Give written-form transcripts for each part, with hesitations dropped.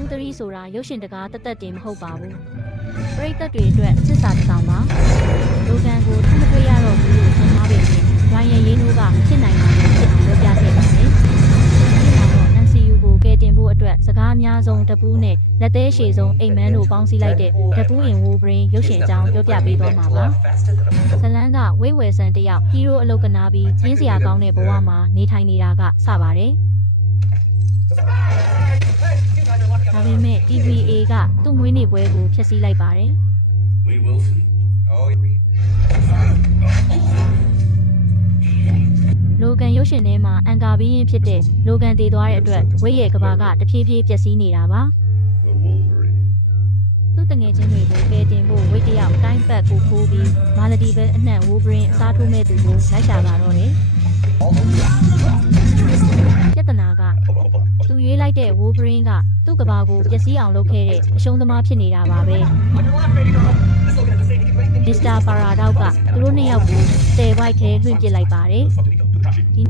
ဦးသရီဆိုတာရုပ်ရှင်တကားတက်တက်တင်မဟုတ်ပါဘူးပရိသတ်တွေအတွက်စစ်စာတစ်စောင်ပါလိုကန်ကိုထပ်မတွေ့ရတော့ဘူးလို့ထင်ထားပေမယ့်ရိုင်းရရေးနိုးကဖြစ်နိုင်မှာဖြစ်အောင်လုပ်ပြခဲ့ပါတယ်ဒီမှာတော့ NCU ကိုကယ်တင်ဖို့အတွက်စကားအများဆုံးတပူးနဲ့လက်သေးရှည်ဆုံးအိမ်မန်းတို့ပေါင်းစည်းလိုက်တဲ့တပူးရင် Wolverine ရုပ်ရှင်အကြောင်းပြောပြပေးသွားမှာပါဇလန်းကဝိဝယ်ဆန်တယောက်ဟီးရိုးအလုပ်ကနာပြီးပြင်းစရာကောင်းတဲ့ဘဝမှာနေထိုင်နေတာကစပါတယ်ဒါပေမဲ့ TVA ကသူ့မွေးနေ့ပွဲကိုဖျက်ဆီးလိုက်ပါတယ်လိုကန်ရုပ်ရှင်ထဲမှာအန်ကာဘီရင်ဖြစ်တဲ့လိုကန်တည်သွားတဲ့အတွက်ဝိရဲ့ကဘာကတဖြည်းဖြည်းပျက်စီးနေတာပါသူ့တငယ်ချင်းတွေကိုကယ်တင်ဖို့ဝိတယောက်တိုင်းပတ်ကိုခိုးပြီးမာလဒီဘဲအနှံ့ Wolverine အစားထိုးမဲ့သူကိုလိုက်ရှာလာတော့တယ်ပြဿနာကသူရွေးလိုက်တဲ့ Wolverine ကသူ့ကဘာကိုပျက်စီးအောင်လုပ်ခဲ့တဲ့အရှုံးသမားဖြစ်နေတာပါပဲမစ္စတာပါရာဒေါက်ကသူတို့နှစ်ယောက်ကိုတဲဝိုက်ထဲလွှင့်ပစ်လိုက်ပါတယ်ဒီ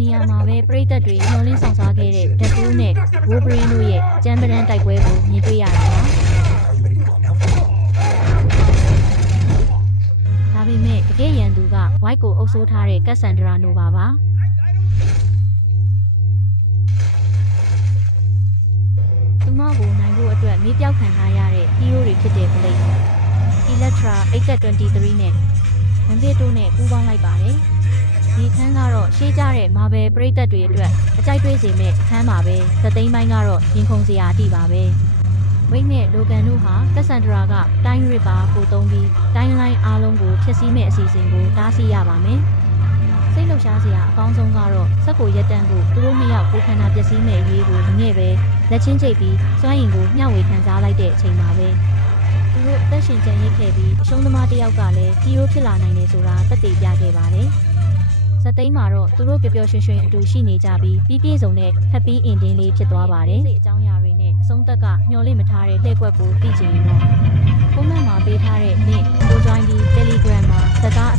နေရာမှာပဲပရိသတ်တွေမျောလင်းဆောင်စားခဲ့တဲ့ဒက်တူးနဲ့ Wolverine တို့ရဲ့ကြမ်းပဒန်းတိုက်ပွဲကိုမြင်တွေ့ရတာပါဒါပေမဲ့တကယ်ရန်သူက White ကိုအုပ်စိုးထားတဲ့ကက်ဆန်ဒရာနိုပါသူမကိုနိုင်ဖို့အတွက်မြေပြောက်ခံထားရတဲ့ဟီးရိုးတွေဖြစ်တဲ့ Blade, Elektra, 823နဲ့ဗန်ဗစ်တို့နဲ့ပူးပေါင်းလိုက်ပါတယ်ဒီခန်းကတော့ရှေးကြတဲ့ Marvel ပရိသတ်တွေအတွက်အကြိုက်တွေ့စေမဲ့အခန်းပါပဲသသိမ်းပိုင်းကတော့ရင်ခုန်စရာအတိပါပဲဝိတ်နဲ့လိုကန်တို့ဟာကက်ဆန်ဒရာကတိုင်းရစ်ပါကိုသုံးပြီးတိုင်းလိုင်းအားလုံးကိုဖျက်ဆီးမဲ့အစီအစဉ်ကိုတားဆီးရပါမယ်စိတ်လှုပ်ရှားစရာအကောင်းဆုံးကတော့စက်ကိုရက်တန်းကိုသူတို့နှစ်ယောက်ကိုခန္ဓာပျက်စီးမဲ့အရေးကိုငဲ့ပဲလက်ချင်းချိတ်ပြီးစွမ်းရည်ကိုမျှဝေခံစားလိုက်တဲ့အချိန်ပါပဲသူတို့အသက်ရှင်ကျန်ရစ်ခဲ့ပြီးအရှုံးသမားတစ်ယောက်ကလည်းဟီးရိုးဖြစ်လာနိုင်တယ်ဆိုတာသက်သေပြခဲ့ပါတယ်ဇက်သိမ်းမှာတော့သူတို့ပျော်ပျော်ရွှင်ရွှင်အတူရှိနေကြပြီးပြည့်စုံတဲ့ happy ending လေးဖြစ်သွားပါတယ်စိတ်အကြောင်းအရာတွေနဲ့အဆုံးသက်ကမျော်လင့်မထားတဲ့လှည့်ကွက်ကိုသိချင်ရင်တော့ပုံမှန်မှာပေးထားတဲ့ link ကို join ပြီး Telegram မှာစကား